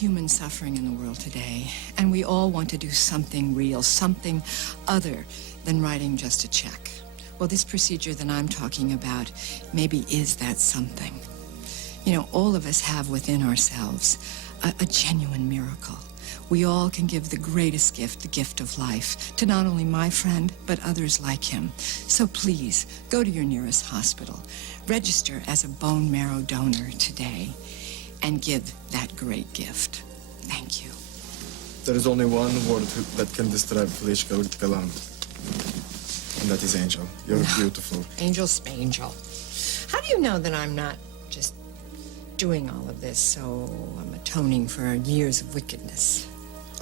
human suffering in the world today, and we all want to do something real, something other than writing just a check. Well, this procedure that I'm talking about maybe is that something. You know, all of us have within ourselves a genuine miracle. We all can give the greatest gift, the gift of life, to not only my friend, but others like him. So please, go to your nearest hospital, register as a bone marrow donor today, and give that great gift. Thank you. There is only one word that can describe Felicia Galant, and that is angel. You're beautiful. Angel Spangel. How do you know that I'm not just doing all of this so I'm atoning for years of wickedness?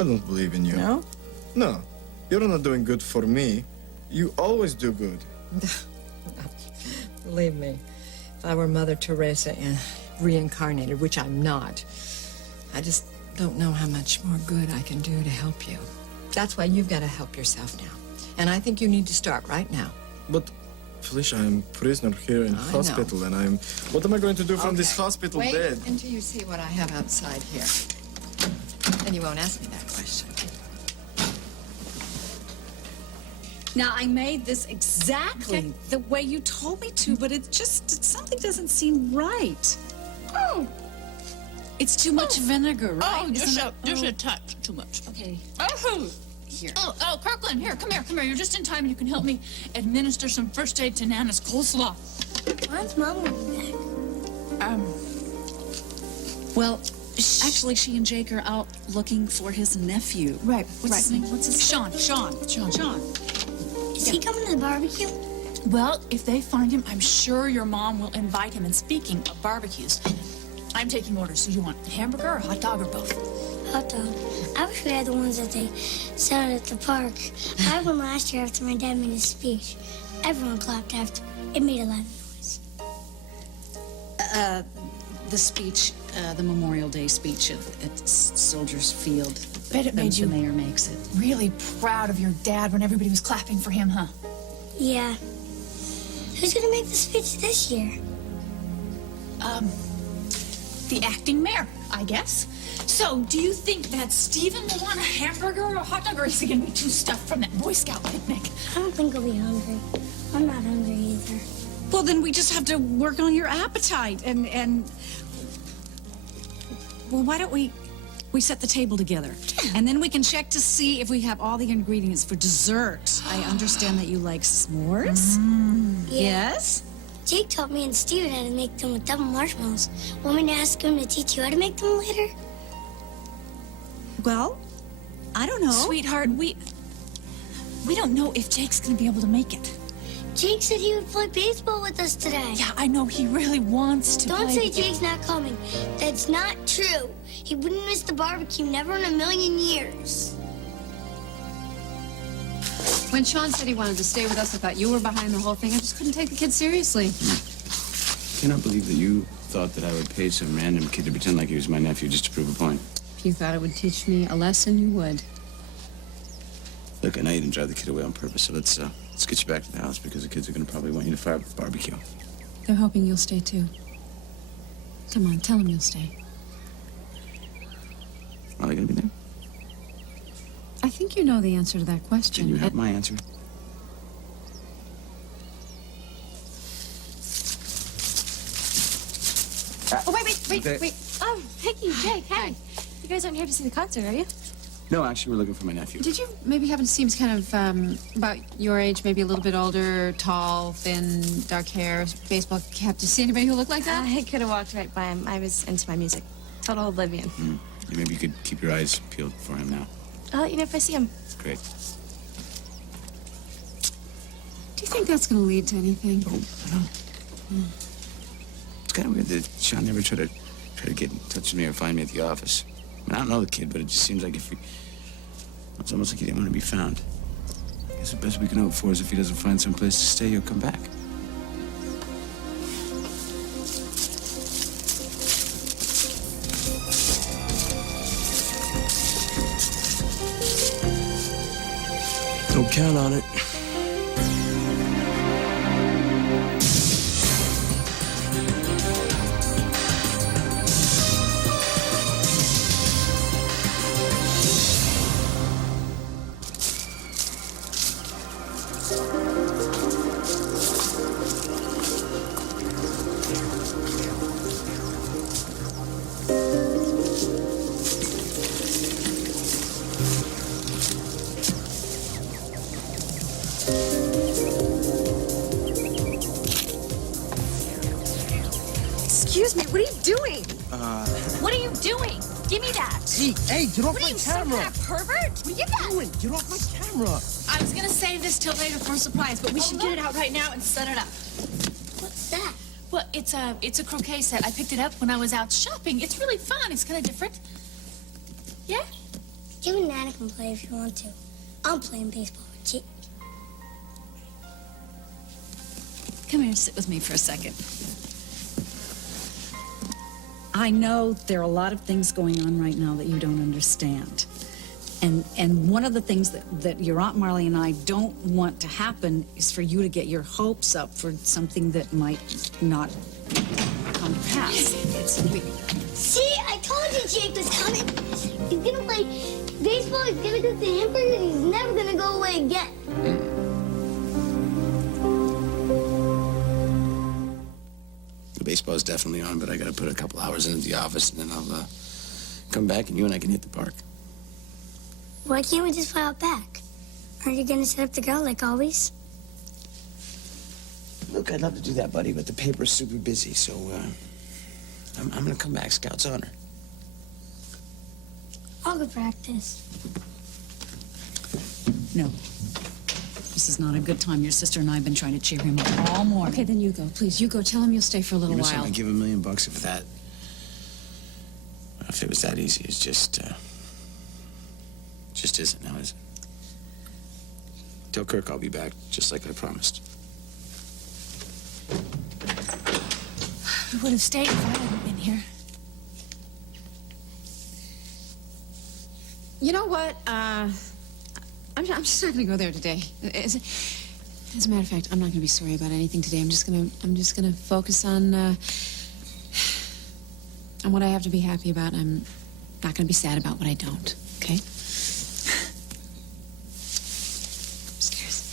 I don't believe in you. No? No. You're not doing good for me. You always do good. Believe me, if I were Mother Teresa and reincarnated, which I'm not, I just don't know how much more good I can do to help you. That's why you've got to help yourself now. And I think you need to start right now. But, Felicia, I'm prisoner here in hospital, and I'm... What am I going to do from this hospital bed? Wait until you see what I have outside here. Then you won't ask me that question. Now, I made this exactly the way you told me to, but something doesn't seem right. Oh. It's too much vinegar, right? Oh, just a touch too much. Okay. Oh. Here. Oh, Kirkland, here, come here. You're just in time and you can help me administer some first aid to Nana's coleslaw. When's Mom back? Well, actually, she and Jake are out looking for his nephew. Right, What's his name? What's his Sean. Is he coming to the barbecue? Well, if they find him, I'm sure your mom will invite him. And speaking of barbecues, I'm taking orders. So you want a hamburger or a hot dog or both? Hot dog. I wish we had the ones that they sell at the park. I had one last year after my dad made his speech. Everyone clapped after. It made a loud noise. The speech, the Memorial Day speech at Soldiers Field. Bet it made you the mayor makes it. really proud of your dad when everybody was clapping for him, huh? Yeah. Who's gonna make the speech this year? The acting mayor, I guess. So, do you think that Stephen will want a hamburger or a hot dog, or is he gonna be too stuffed from that Boy Scout picnic? I don't think he'll be hungry. I'm not hungry either. Well, then we just have to work on your appetite and well, why don't we set the table together? And then we can check to see if we have all the ingredients for dessert. I understand that you like s'mores. Yeah. Yes? Jake taught me and Steven how to make them with double marshmallows. Want me to ask him to teach you how to make them later? Well, I don't know. Sweetheart, we don't know if Jake's gonna be able to make it. Jake said he would play baseball with us today. Yeah, I know he really wants to Don't play. say Jake's not coming. That's not true. He wouldn't miss the barbecue, never in a million years. When Sean said he wanted to stay with us, I thought you were behind the whole thing. I just couldn't take the kid seriously. I cannot believe that you thought that I would pay some random kid to pretend like he was my nephew just to prove a point. If you thought it would teach me a lesson, you would. Look, I know you didn't drive the kid away on purpose, so let's get you back to the house because the kids are going to probably want you to fire up the barbecue. They're hoping you'll stay, too. Come on, tell them you'll stay. Are they going to be there? I think you know the answer to that question. Can you have my answer? Oh, wait. Oh, Vicky, Jake, hey. You guys aren't here to see the concert, are you? No, actually, we're looking for my nephew. Did you maybe happen to see him kind of about your age, maybe a little bit older, tall, thin, dark hair, baseball cap? Did you see anybody who looked like that? I could have walked right by him. I was into my music. Total oblivion. Yeah, maybe you could keep your eyes peeled for him now. I'll let you know if I see him. Great. Do you think that's going to lead to anything? Oh, I don't know. It's kind of weird that Sean never tried to get in touch with me or find me at the office. I mean, I don't know the kid, but it just seems like it's almost like he didn't want to be found. I guess the best we can hope for is if he doesn't find some place to stay, he'll come back. Don't count on it. Give me that. Hey, get off What are my you, some camera! kind of pervert? Will you give that? Doing? Get off my camera! I was gonna save this till later for a surprise, but we should get it out right now and set it up. What's that? Well, it's a croquet set. I picked it up when I was out shopping. It's really fun. It's kind of different. Yeah? You and Nana can play if you want to. I'm playing baseball with Jake. Come here and sit with me for a second. I know there are a lot of things going on right now that you don't understand. And one of the things that your Aunt Marley and I don't want to happen is for you to get your hopes up for something that might not come to pass. See, I told you Jake was coming. He's gonna play baseball, he's gonna cook the hamburger, and he's never gonna go away again. The baseball's definitely on, but I gotta put a couple hours into the office, and then I'll come back, and you and I can hit the park. Why can't we just fly out back? Aren't you gonna set up the girl like always? Look, I'd love to do that, buddy, but the paper's super busy, so I'm gonna come back, Scout's honor. I'll go practice. No. This is not a good time. Your sister and I have been trying to cheer him up all morning. Okay, then you go. Please, you go. Tell him you'll stay for a little You know while. something? I'd give $1 million if that. If it was that easy, it's just isn't now, is it? Tell Kirk I'll be back, just like I promised. We would have stayed if I hadn't been here. You know what? I'm just not going to go there today. As a matter of fact, I'm not going to be sorry about anything today. I'm just gonna focus on what I have to be happy about. I'm not going to be sad about what I don't. Okay? Upstairs.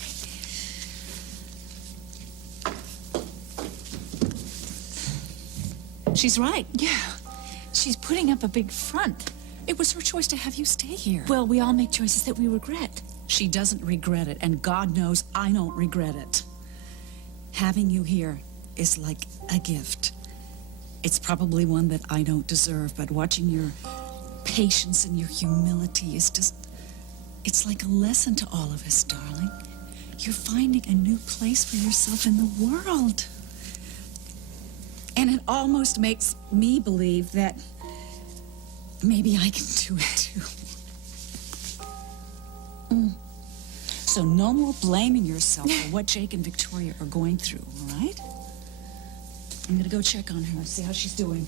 She's right. Yeah. She's putting up a big front. It was her choice to have you stay here. Well, we all make choices that we regret. She doesn't regret it, and God knows I don't regret it. Having you here is like a gift. It's probably one that I don't deserve, but watching your patience and your humility is just... It's like a lesson to all of us, darling. You're finding a new place for yourself in the world. And it almost makes me believe that maybe I can do it too. So no more blaming yourself for what Jake and Victoria are going through, all right? I'm gonna go check on her and see how she's doing.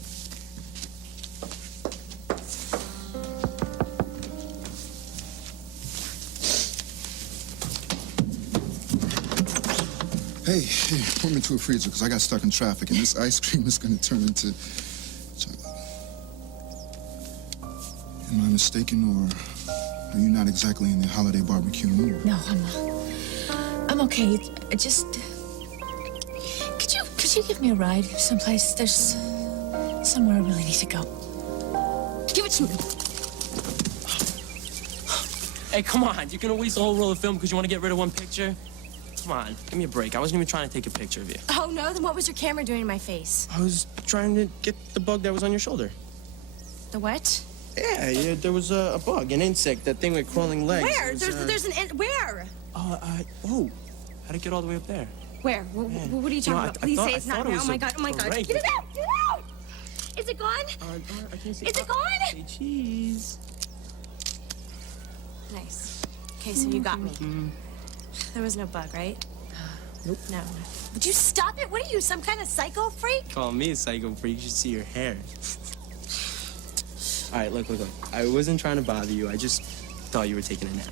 Hey, pour me to a freezer, because I got stuck in traffic, and this ice cream is going to turn into... Am I mistaken, or are you not exactly in the holiday barbecue mood? No, I'm not. I'm okay. Just... Could you give me a ride someplace? There's somewhere I really need to go. Give it to me. Hey, come on. You can waste the whole roll of film because you want to get rid of one picture? Come on, give me a break. I wasn't even trying to take a picture of you. Oh, no? Then what was your camera doing in my face? I was trying to get the bug that was on your shoulder. The what? Yeah, there was a bug, an insect, that thing with crawling legs. Where? It was, There's an... Where? Oh, how'd it get all the way up there? Where? What are you talking about? Please say it's not now. Oh, my God. Oh, my God. Get it out! Get it out! Is it gone? I can't see. Is it gone? Say cheese. Nice. Okay, so you got me. There was no bug, right? Nope. No. Would you stop it? What are you, some kind of psycho freak? Call me a psycho freak. You should see your hair. All right, look. I wasn't trying to bother you. I just thought you were taking a nap.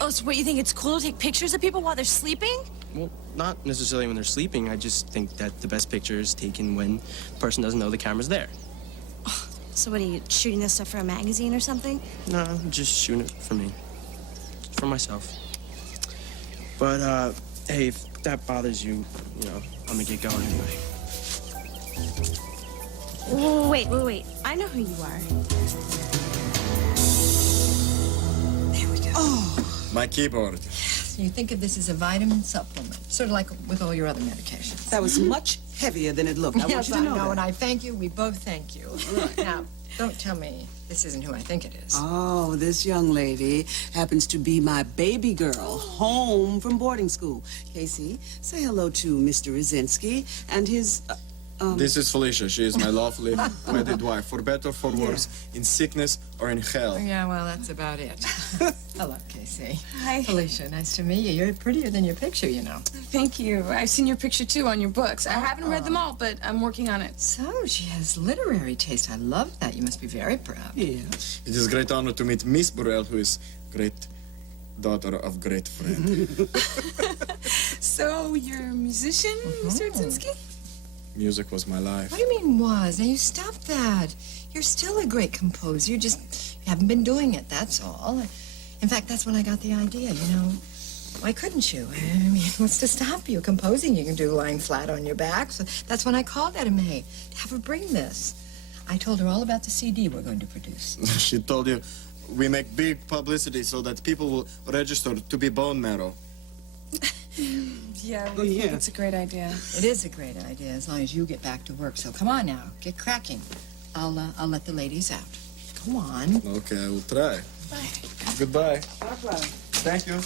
Oh, so what, you think it's cool to take pictures of people while they're sleeping? Well, not necessarily when they're sleeping. I just think that the best picture is taken when the person doesn't know the camera's there. So what, are you shooting this stuff for a magazine or something? No, I'm just shooting it for me. For myself. But, hey, if that bothers you, I'm gonna get going anyway. Wait. I know who you are. There we go. Oh, my keyboard. So you think of this as a vitamin supplement, sort of like with all your other medications. That was much heavier than it looked. I want Yes, you to I know know, that. and I thank you. We both thank you. Now, Don't tell me this isn't who I think it is. Oh, this young lady happens to be my baby girl, home from boarding school. Casey, say hello to Mr. Rosinski and his, This is Felicia. She is my lawfully wedded wife, for better, for worse, in sickness or in hell. Yeah, well, that's about it. Hello, Casey. Hi. Felicia, nice to meet you. You're prettier than your picture, you know. Thank you. I've seen your picture too on your books. I haven't read them all, but I'm working on it. So, she has literary taste. I love that. You must be very proud. yeah. It is a great honor to meet Miss Burrell, who is great daughter of great friend. So, you're a musician, Mr. Rosinski? Music was my life. What do you mean was? Now, you stop that. You're still a great composer. You haven't been doing it, that's all. In fact, that's when I got the idea, you know. Why couldn't you? I mean, what's to stop you? Composing you can do lying flat on your back. So that's when I called Etta May to have her bring this. I told her all about the CD we're going to produce. She told you we make big publicity so that people will register to be bone marrow. Yeah, Oh, yeah. it's a great idea. It is a great idea as long as you get back to work. So come on now, get cracking. I'll let the ladies out. Come on. Okay, I will try. Bye. Goodbye. Bye-bye. Thank you.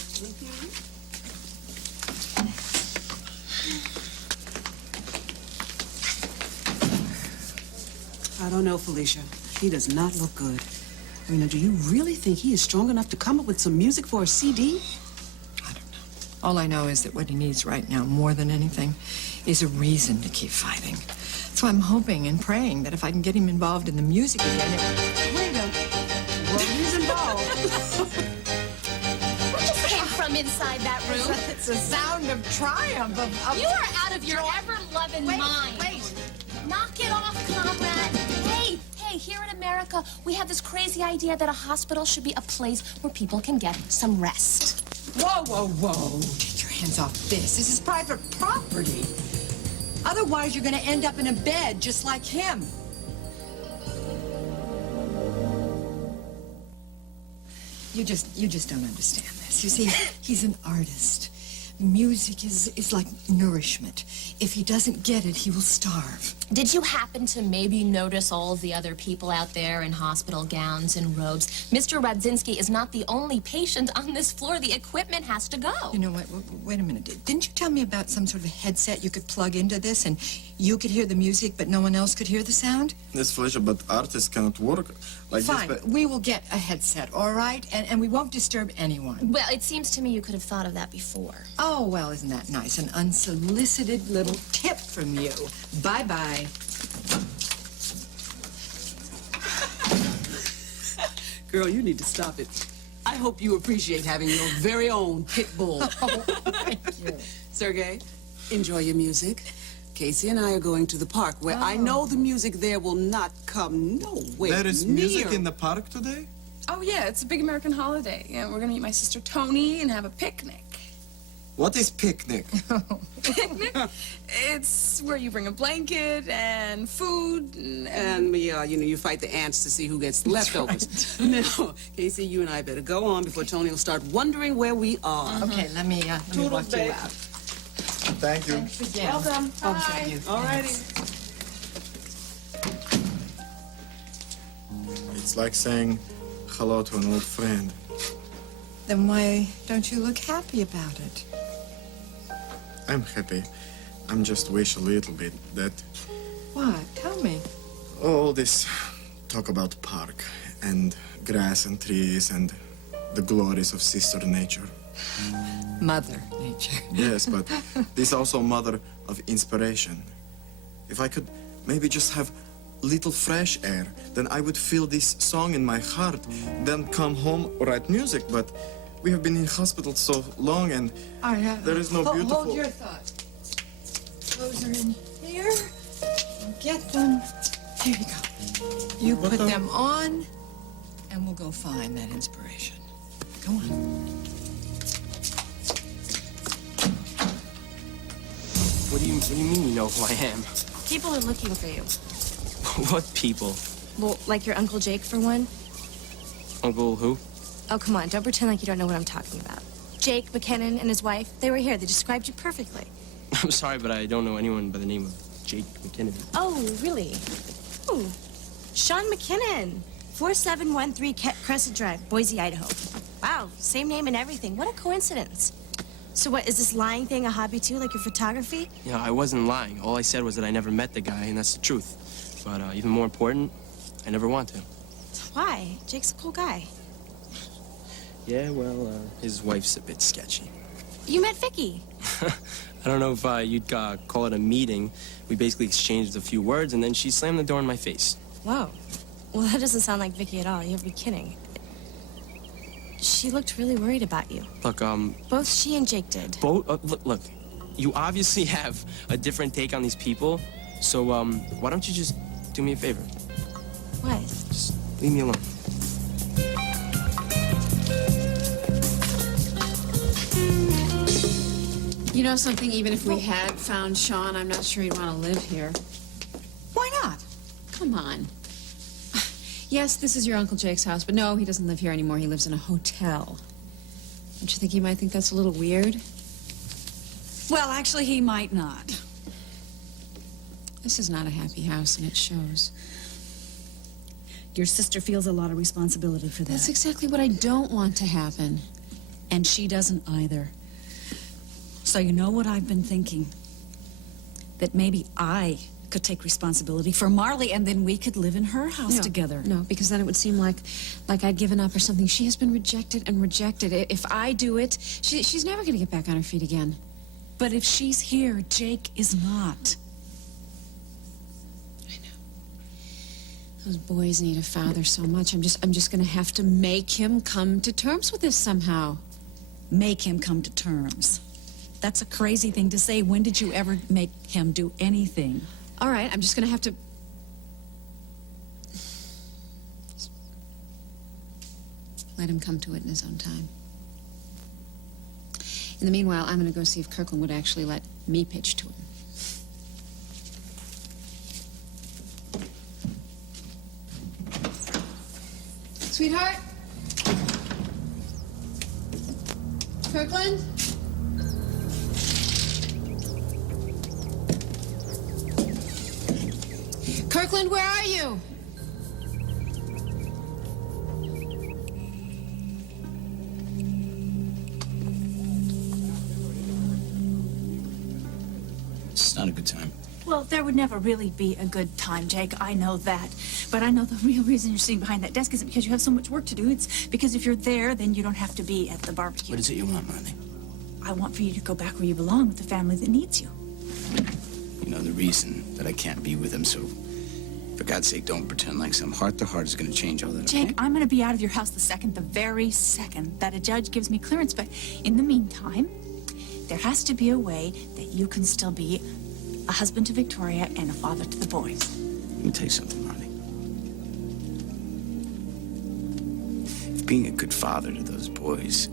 I don't know, Felicia. He does not look good. I mean, do you really think he is strong enough to come up with some music for a CD? I don't know. All I know is that what he needs right now, more than anything, is a reason to keep fighting. So I'm hoping and praying that if I can get him involved in the music again, Wait a Well, he's involved. What just came from inside that room? it's a sound of triumph. You are out of your ever-loving mind. Wait. Knock it off, comrade. Hey, here in America, we have this crazy idea that a hospital should be a place where people can get some rest. Whoa, whoa, whoa. Take your hands off this. This is private property. Otherwise, you're going to end up in a bed just like him. You just don't understand this. You see, he's an artist. Music is like nourishment. If he doesn't get it, he will starve. Did you happen to maybe notice all the other people out there in hospital gowns and robes? Mr. Radzinski is not the only patient on this floor. The equipment has to go. You know what? Wait a minute. Didn't you tell me about some sort of headset you could plug into this and you could hear the music, but no one else could hear the sound? Yes, Felicia, but artists cannot work like Fine. this. We will get a headset, all right? And we won't disturb anyone. Well, it seems to me you could have thought of that before. Oh, well, isn't that nice? An unsolicited little tip from you. Bye-bye. Girl, you need to stop it. I hope you appreciate having your very own pit bull. Thank you. Sergey, enjoy your music. Casey and I are going to the park, where I know the music there will not come nowhere There is near. music in the park today? Oh, yeah, it's a big American holiday. Yeah, we're gonna meet my sister Tony and have a picnic. What is picnic? Picnic? It's where you bring a blanket and food And you fight the ants to see who gets leftovers. Now, Casey, you and I better go on before Tony will start wondering where we are. Okay, let me Toodles, walk you babe. out. Thank you. Thanks again. Welcome. Oh, Bye. thank you. All righty. It's like saying hello to an old friend. Then why don't you look happy about it? I'm happy. I'm just wish a little bit that What? Tell me. all this talk about park and grass and trees and the glories of sister nature. Mother Nature. Yes, but this also mother of inspiration. If I could maybe just have little fresh air, then I would feel this song in my heart, then come home, write music. But we have been in hospital so long, and there is no beautiful... Hold your thought. Those are in here. Get them. Here you go. You put them on, and we'll go find that inspiration. Go on. What do you mean you know who I am? People are looking for you. What people? Well, like your Uncle Jake, for one. Uncle who? Oh, come on, don't pretend like you don't know what I'm talking about. Jake McKinnon and his wife, they were here. They described you perfectly. I'm sorry, but I don't know anyone by the name of Jake McKinnon. Oh, really? Oh, Sean McKinnon, 4713 Crescent Drive, Boise, Idaho. Wow, same name and everything. What a coincidence. So what, is this lying thing a hobby too, like your photography? You know, I wasn't lying. All I said was that I never met the guy, and that's the truth. But even more important, I never want to. Why? Jake's a cool guy. Yeah, well, his wife's a bit sketchy. You met Vicky. I don't know if you'd call it a meeting. We basically exchanged a few words, and then she slammed the door in my face. Whoa. Well, that doesn't sound like Vicky at all. You'd be kidding. She looked really worried about you. Look, Both she and Jake did. look, you obviously have a different take on these people, so, why don't you just do me a favor? What? Just leave me alone. You know something, even if we had found Sean, I'm not sure he'd want to live here. Why not? Come on. Yes, this is your Uncle Jake's house, but no, he doesn't live here anymore. He lives in a hotel. Don't you think he might think that's a little weird? Well, actually, he might not. This is not a happy house, and it shows. Your sister feels a lot of responsibility for that. That's exactly what I don't want to happen. And she doesn't either. So you know what I've been thinking? That maybe I could take responsibility for Marley, and then we could live in her house together. No, because then it would seem like I'd given up or something. She has been rejected and rejected. If I do it, she's never going to get back on her feet again. But if she's here, Jake is not. I know. Those boys need a father so much. I'm just going to have to make him come to terms with this somehow. Make him come to terms. That's a crazy thing to say. When did you ever make him do anything? All right, I'm just going to have to... let him come to it in his own time. In the meanwhile, I'm going to go see if Kirkland would actually let me pitch to him. Sweetheart? Kirkland? Kirkland, where are you? It's not a good time. Well, there would never really be a good time, Jake. I know that. But I know the real reason you're sitting behind that desk isn't because you have so much work to do. It's because if you're there, then you don't have to be at the barbecue. What is it you want, Marley? I want for you to go back where you belong with the family that needs you. You know the reason that I can't be with him, so for God's sake, don't pretend like some heart-to-heart is going to change all that, okay? Jake, I'm going to be out of your house the very second that a judge gives me clearance. But in the meantime, there has to be a way that you can still be a husband to Victoria and a father to the boys. Let me tell you something, Marley. If being a good father to those boys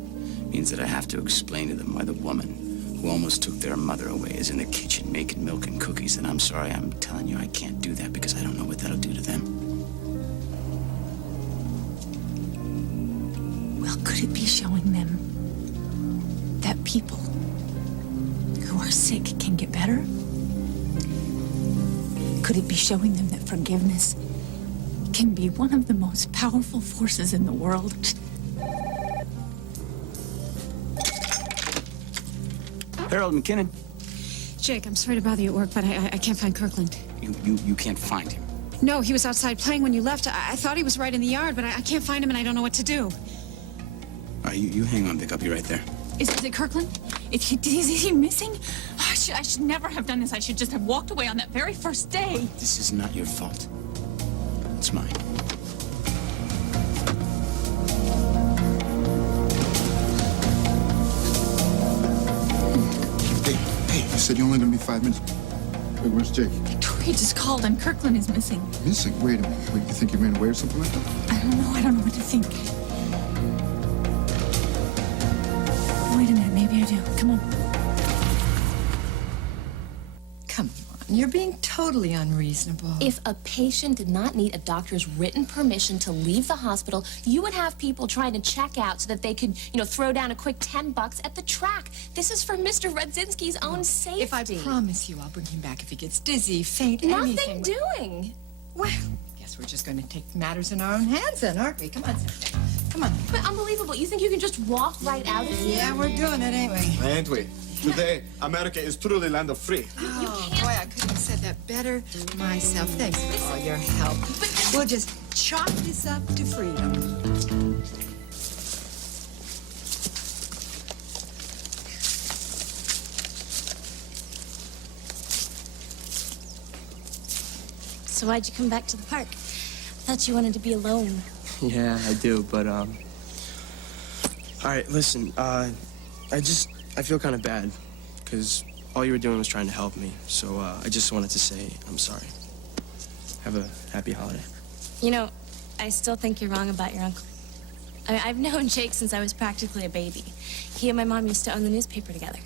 means that I have to explain to them why the woman who almost took their mother away is in the kitchen making milk and cookies, then I'm sorry, I'm telling you I can't do that because I don't know what that'll do to them. Well, could it be showing them that people who are sick can get better? Could it be showing them that forgiveness can be one of the most powerful forces in the world? Harold McKinnon. Jake, I'm sorry to bother you at work, but I can't find Kirkland. You can't find him. No, he was outside playing when you left. I thought he was right in the yard, but I can't find him and I don't know what to do. All right, you hang on, Vic. I'll be right there. Is it Kirkland? Is he missing? Oh, I should never have done this. I should just have walked away on that very first day. This is not your fault. It's mine. Hey, you said you're only gonna be 5 minutes. Wait, where's Jake? Victoria just called and Kirkland is missing. Missing? Wait a minute. Wait, you think he ran away or something like that? I don't know what to think. Wait a minute, maybe I do. Come on. Come on, you're being totally unreasonable. If a patient did not need a doctor's written permission to leave the hospital, you would have people trying to check out so that they could, throw down a quick $10 at the track. This is for Mr. Radzinski's own safety. If I promise you I'll bring him back if he gets dizzy, faint, anything. Nothing doing. Well, guess guess we're just going to take matters in our own hands then, aren't we? Come on, sister. Come on. But unbelievable. You think you can just walk right out of here? Yeah, we're doing it, ain't we? Ain't we? Today, America is truly land of free. Oh, boy, I couldn't have said that better myself. Thanks for all your help. We'll just chalk this up to freedom. So why'd you come back to the park? I thought you wanted to be alone. Yeah, I do, but, all right, listen, I feel kind of bad, because all you were doing was trying to help me, so, I just wanted to say I'm sorry. Have a happy holiday. You know, I still think you're wrong about your uncle. I mean, I've known Jake since I was practically a baby. He and my mom used to own the newspaper together.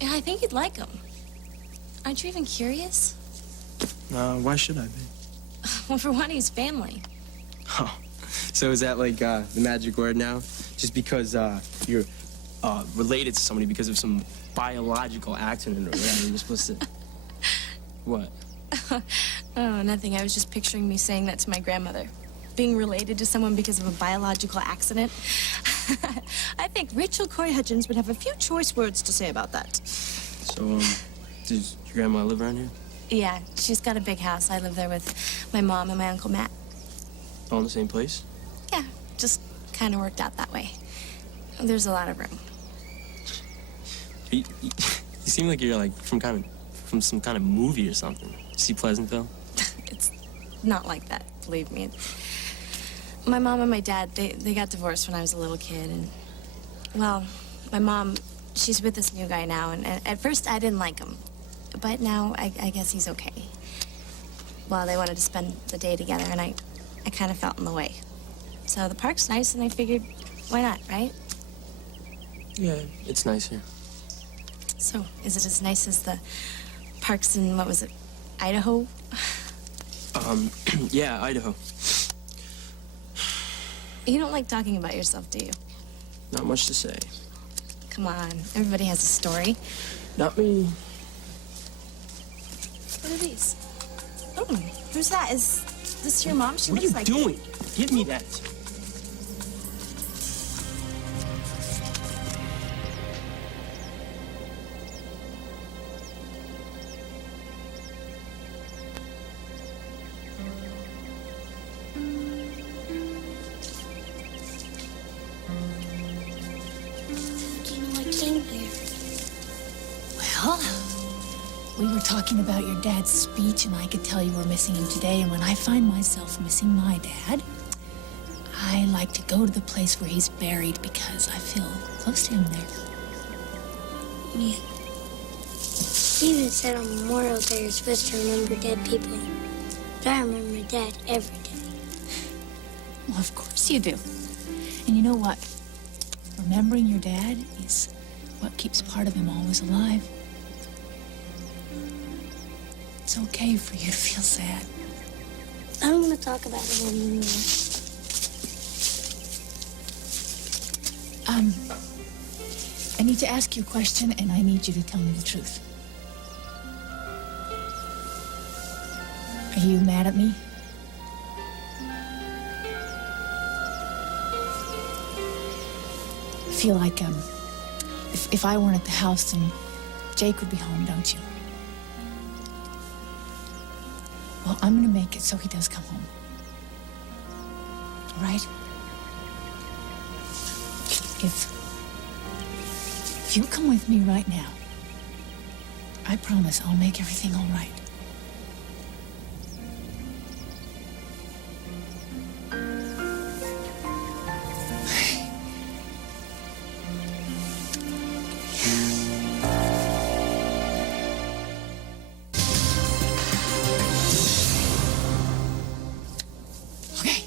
And I think you'd like him. Aren't you even curious? Why should I be? Well, for one, he's family. Oh, so is that like, the magic word now? Just because, you're, related to somebody because of some biological accident or whatever, you're supposed to... What? Oh, nothing. I was just picturing me saying that to my grandmother. Being related to someone because of a biological accident. I think Rachel Cory Hutchins would have a few choice words to say about that. So, does your grandma live around here? Yeah, she's got a big house. I live there with my mom and my Uncle Matt. All in the same place? Yeah, just kind of worked out that way. There's a lot of room. You seem like you're like from some kind of movie or something. See Pleasantville? It's not like that, believe me. My mom and my dad, they got divorced when I was a little kid, and, well, my mom, she's with this new guy now, and at first I didn't like him, but now I guess he's okay. Well, they wanted to spend the day together, and I kind of felt in the way. So the park's nice, and I figured, why not, right? Yeah, it's nice here. So, is it as nice as the parks in, what was it, Idaho? Yeah, Idaho. You don't like talking about yourself, do you? Not much to say. Come on, everybody has a story. Not me. What are these? Oh, who's that? Is this your mom? She What are looks you like... doing? Give me that. Do you know I came here? Well, we were talking about your dad's speech, and I could tell you were missing him today. And when I find myself missing my dad, I like to go to the place where he's buried because I feel close to him there. Yeah. You even said on Memorial Day you're supposed to remember dead people. But I remember my dad every day. Well, of course you do. And you know what? Remembering your dad is what keeps part of him always alive. It's okay for you to feel sad. I don't want to talk about it anymore. I need to ask you a question, and I need you to tell me the truth. Are you mad at me? I feel like, if I weren't at the house, then Jake would be home, don't you? Well, I'm gonna make it so he does come home. All right? If you come with me right now, I promise I'll make everything all right. Okay.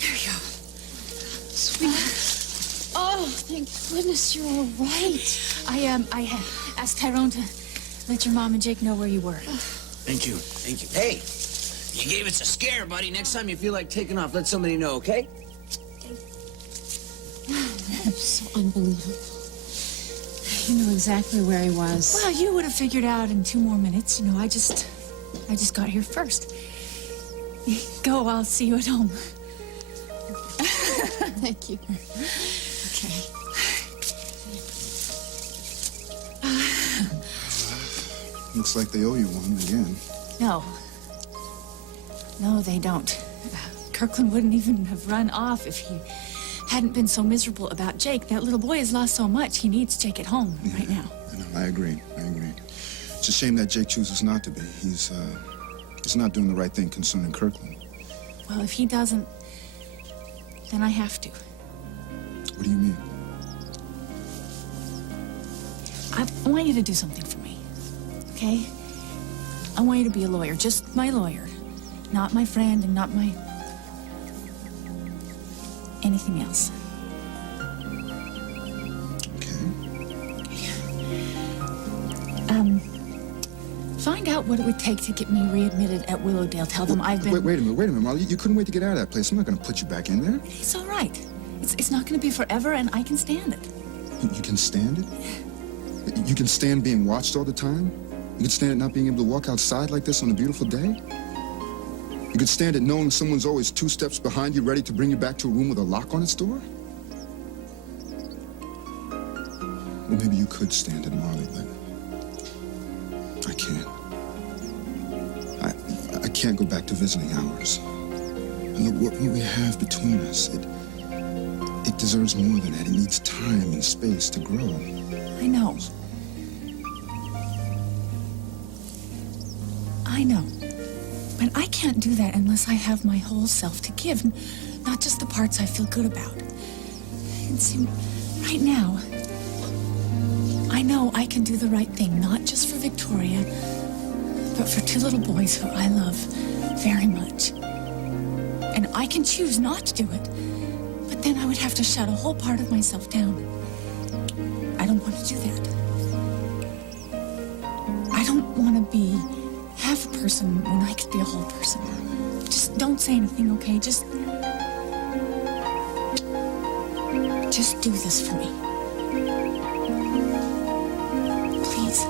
There we go. Sweet. Oh, thank goodness you're all right. I asked Tyrone to let your mom and Jake know where you were. Thank you. Thank you. Hey, you gave us a scare, buddy. Next time you feel like taking off, let somebody know, okay? That's so unbelievable. You knew exactly where he was. Well, you would have figured out in 2 more minutes. You know, I just got here first. Go, I'll see you at home. Thank you. Okay. Looks like they owe you one again. No. No, they don't. Kirkland wouldn't even have run off if he hadn't been so miserable about Jake. That little boy has lost so much. He needs Jake at home right now. I know, I agree. It's a shame that Jake chooses not to be. He's not doing the right thing concerning Kirkland. Well, if he doesn't, then I have to. What do you mean? I want you to do something for me, okay? I want you to be a lawyer, just my lawyer. Not my friend and not my... anything else. Find out what it would take to get me readmitted at Willowdale. Tell them I've been... Wait a minute, Molly. You couldn't wait to get out of that place. I'm not going to put you back in there. It's all right. It's not going to be forever, and I can stand it. You can stand it? You can stand being watched all the time? You can stand it not being able to walk outside like this on a beautiful day? You can stand it knowing someone's always 2 steps behind you, ready to bring you back to a room with a lock on its door? Well, maybe you could stand it, Marley, but I can't. I can't go back to visiting ours. And look, what we have between us, it deserves more than that. It needs time and space to grow. I know. I know. But I can't do that unless I have my whole self to give, not just the parts I feel good about. And see, right now, I know I can do the right thing, not just for Victoria, but for 2 little boys who I love very much. And I can choose not to do it, but then I would have to shut a whole part of myself down. I don't want to do that. I don't want to be half a person when I could be a whole person. Just don't say anything, okay? Just do this for me. Please.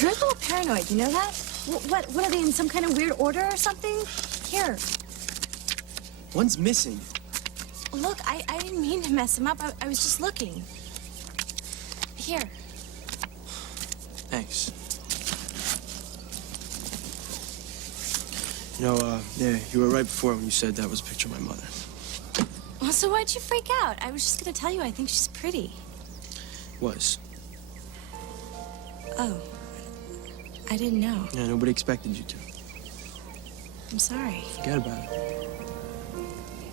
You're a little paranoid, you know that? What are they, in some kind of weird order or something? Here. One's missing. Look, I didn't mean to mess him up. I was just looking. Here. Thanks. You know, yeah, you were right before when you said that was a picture of my mother. Well, so why'd you freak out? I was just gonna tell you I think she's pretty. Was. Oh. I didn't know. Yeah, nobody expected you to. I'm sorry. Forget about it.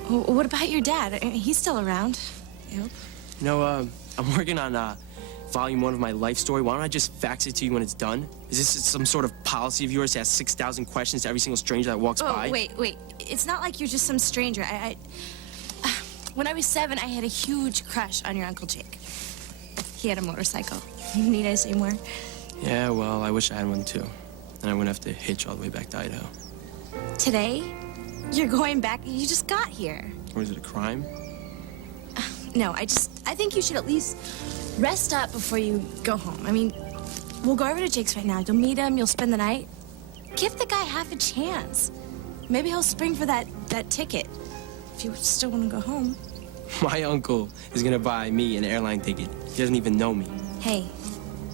Well, what about your dad? He's still around. Yep. You know, I'm working on volume 1 of my life story. Why don't I just fax it to you when it's done? Is this some sort of policy of yours to ask 6,000 questions to every single stranger that walks by? Oh, wait. It's not like you're just some stranger. When I was 7, I had a huge crush on your Uncle Jake. He had a motorcycle. Need I say more? Yeah, well, I wish I had one too. Then I wouldn't have to hitch all the way back to Idaho. Today? You're going back? You just got here. Or is it a crime? No, I think you should at least rest up before you go home. I mean, we'll go over to Jake's right now. You'll meet him, you'll spend the night. Give the guy half a chance. Maybe he'll spring for that ticket. If you still want to go home. My uncle is gonna buy me an airline ticket. He doesn't even know me. Hey,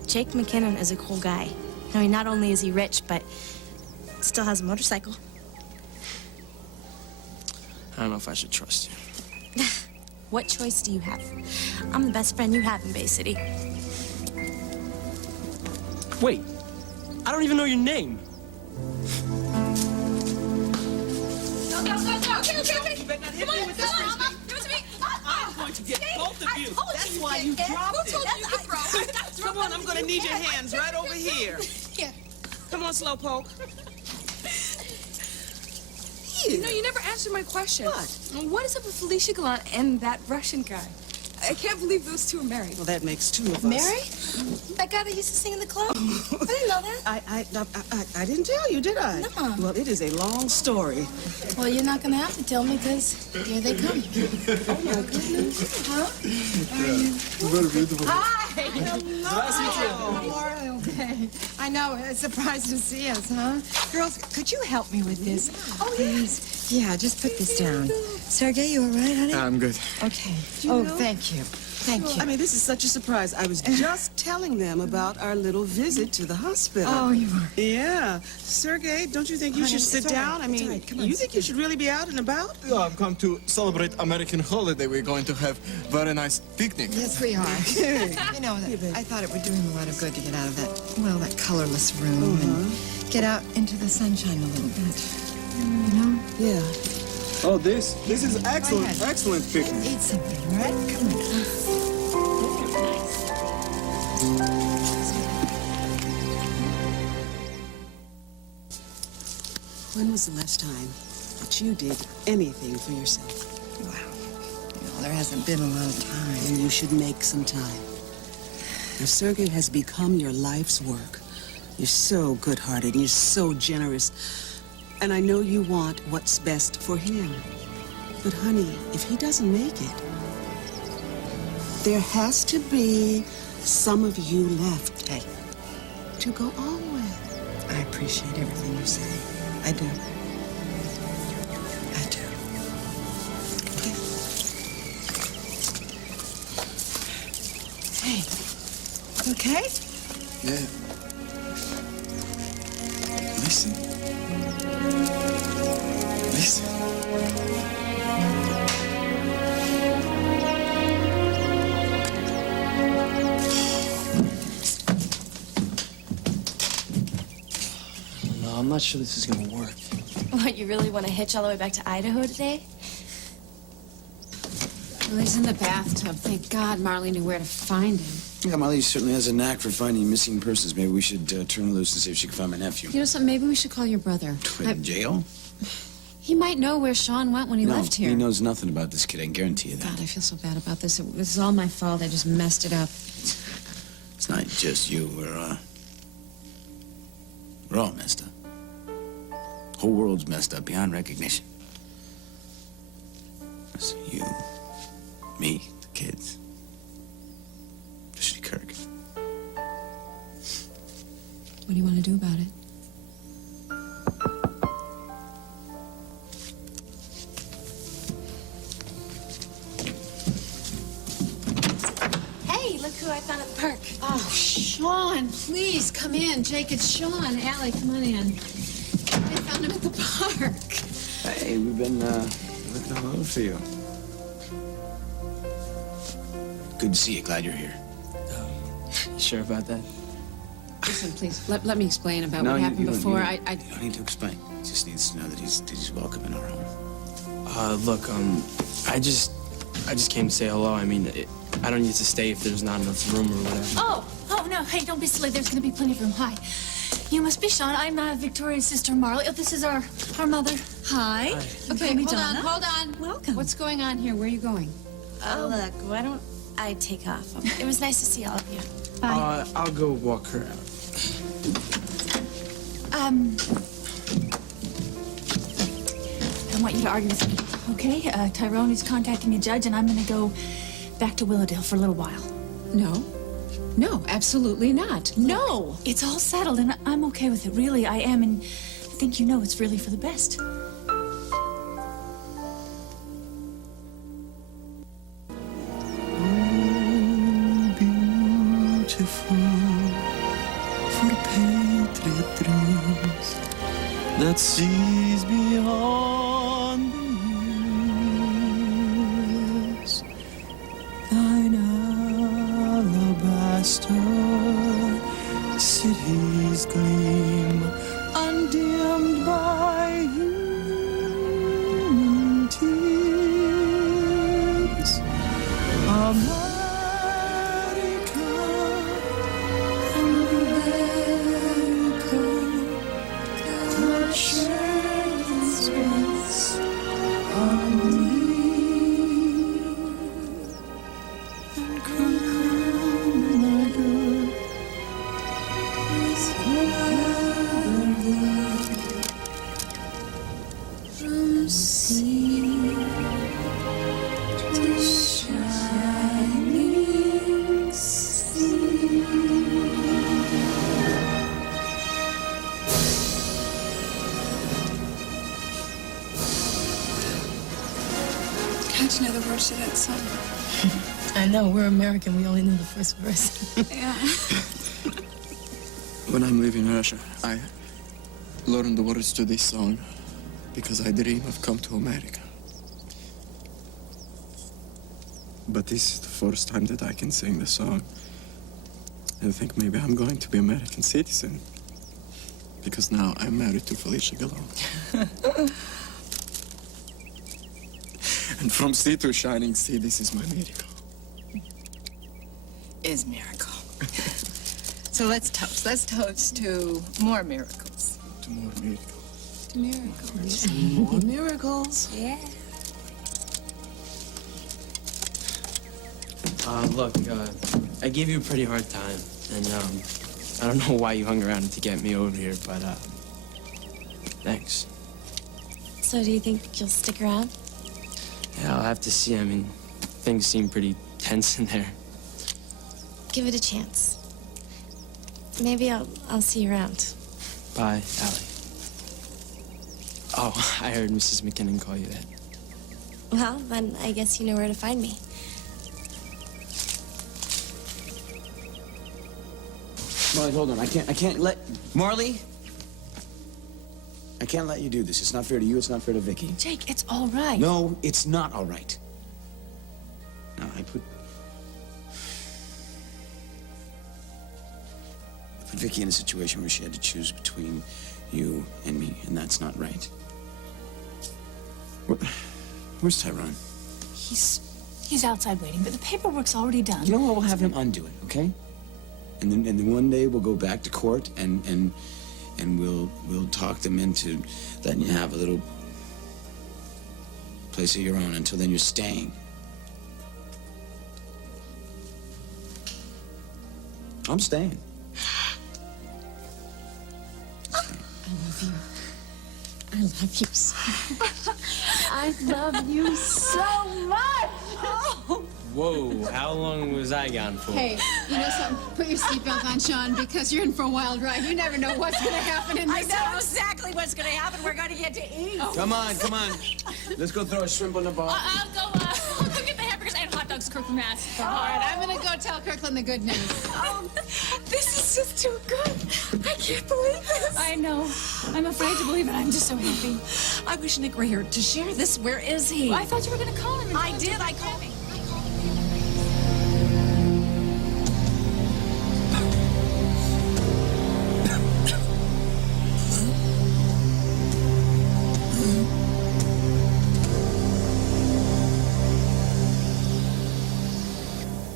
Jake McKinnon is a cool guy. I mean, not only is he rich, but still has a motorcycle. I don't know if I should trust you. What choice do you have? I'm the best friend you have in Bay City. Wait, I don't even know your name. Okay. You better not hit me with this frisbee. Give it to me. I'm going to get both of you. That's why you dropped it. Who told you to throw? Come on, I'm going to need your hands right over here. Yeah. Come on, Slowpoke. You know, you never answered my question. What? What is up with Felicia Gallant and that Russian guy? I can't believe those two are married. Well, that makes 2 of us. Married? That guy that used to sing in the club? I didn't know that. I didn't tell you, did I? No. Well, it is a long story. Well, you're not going to have to tell me, because here they come. Oh, my goodness. Huh? very beautiful. Hi! Memorial Day. I know, it's a surprise to see us, huh? Girls, could you help me with this? Oh, please. Yeah, just put this down. Sergey, you all right, honey? I'm good. Okay. you Oh, know- thank you. Thank you. I mean, this is such a surprise. I was just telling them about our little visit to the hospital. Oh, you are. Yeah. Sergey, don't you think you Honey, should it's sit all right. down? I It's mean, all right. Come on, you think you should really be out and about? Yeah, I've come to celebrate American holiday. We're going to have very nice picnic. Yes, we are. You know, I thought it would do him a lot of good to get out of that, well, that colorless room and get out into the sunshine a little bit. You know? Yeah. Oh, this is excellent, ahead. excellent picnic. Eat something, all right? Come on. When was the last time that you did anything for yourself? Wow. You know, there hasn't been a lot of time. And you should make some time. Now, Sergey has become your life's work. You're so good-hearted, you're so generous. And I know you want what's best for him. But honey, if he doesn't make it, there has to be some of you left. Hey. To go on with. I appreciate everything you say. I do. I do. Hey. Okay? Yeah. Listen. Listen. No, I'm not sure this is gonna work. What, you really want to hitch all the way back to Idaho today? Well, he's in the bathtub. Thank God Marley knew where to find him. Yeah, Molly certainly has a knack for finding missing persons. Maybe we should turn her loose and see if she can find my nephew. You know something? Maybe we should call your brother. In jail? He might know where Sean went when he No, left here. he knows nothing about this kid. I can guarantee you that. God, I feel so bad about this. It was all my fault. I just messed it up. It's not just you. We're all messed up. Whole world's messed up beyond recognition. It's you, me, the kids. Especially Kirk. What do you want to do about it? Hey, look who I found at the park. Oh, Sean, please come in. Jake, it's Sean. Allie, come on in. I found him at the park. Hey, we've been looking all over for you. Good to see you. Glad you're here. You sure about that? Listen, please, let me explain about No, what you- happened you don't- before. You don't need to explain. He just needs to know that he's welcome in our home. Look, I just came to say hello. I mean, I don't need to stay if there's not enough room or whatever. Oh, no, hey, don't be silly. There's going to be plenty of room. Hi. You must be Sean. I'm Victoria's sister, Marley. Oh, this is our mother. Hi. Okay, Call me hold on, Donna. hold on. Welcome. What's going on here? Where are you going? Oh, look, why don't I take off? It was nice to see all of you. I'll go walk her out. I don't want you to argue with me, okay? Tyrone is contacting the judge, and I'm going to go back to Willowdale for a little while. No. No, absolutely not. No. It's all settled, and I'm okay with it. Really, I am, and I think you know it's really for the best. Beautiful for patriot dreams that sees beyond the years. Thine alabaster cities gleam, undimmed by human tears. From sea to shining verse of that song. I know, we're American. We only know the first verse. Yeah. When I'm leaving Russia, I learn the words to this song because I dream of come to America. But this is the first time that I can sing the song. And I think maybe I'm going to be American citizen. Because now I'm married to Felicia Galone. And from sea to shining sea, this is my miracle. Is miracle. So let's toast. Let's toast to more miracles. To more miracles. To miracles. More miracles. Yeah. Look, I gave you a pretty hard time, and I don't know why you hung around to get me over here, but thanks. So do you think you'll stick around? Yeah, I'll have to see. I mean, things seem pretty tense in there. Give it a chance. Maybe I'll see you around. Bye, Allie. Oh, I heard Mrs. McKinnon call you that. Well, then I guess you know where to find me. Marley, hold on. I can't let... Marley? I can't let you do this. It's not fair to you. It's not fair to Vicky. Jake, it's all right. No, it's not all right. No, I put Vicky in a situation where she had to choose between you and me, and that's not right. Where's Tyrone? He's outside waiting, but the paperwork's already done. You know what? We'll have him undo it, okay? And then one day we'll go back to court and we'll talk them into letting you have a little place of your own. Until then, you're staying. I'm staying. I love you so I love you so much. Oh. Whoa, how long was I gone for? Hey, you know something? Put your seatbelt on, Sean, because you're in for a wild ride. You never know what's going to happen in this house. exactly what's going to happen. We're going to get to eat. Come on. Let's go throw a shrimp on the bar. I'll go get the hamburgers and hot dogs, Kirkland Mass. All right, I'm going to go tell Kirkland the good news. Oh, this is just too good. I can't believe this. I know. I'm afraid to believe it. I'm just so happy. I wish Nick were here to share this. Where is he? Well, I thought you were going to call him. I did. I called him.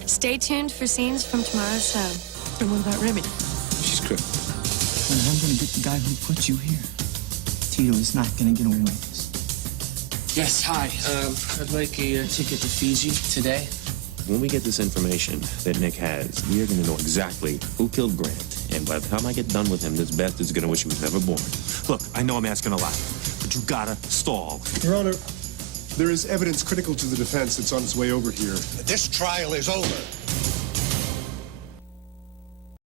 Stay tuned for scenes from tomorrow's show. And what about Remy? She's crippled. And I'm gonna get the guy who put you here. Tito is not gonna get away with this. Yes, hi. I'd like a ticket to Fiji today. When we get this information that Nick has, we are going to know exactly who killed Grant. And by the time I get done with him, this bastard's going to wish he was never born. Look, I know I'm asking a lot, but you gotta stall. Your Honor, there is evidence critical to the defense that's on its way over here. This trial is over.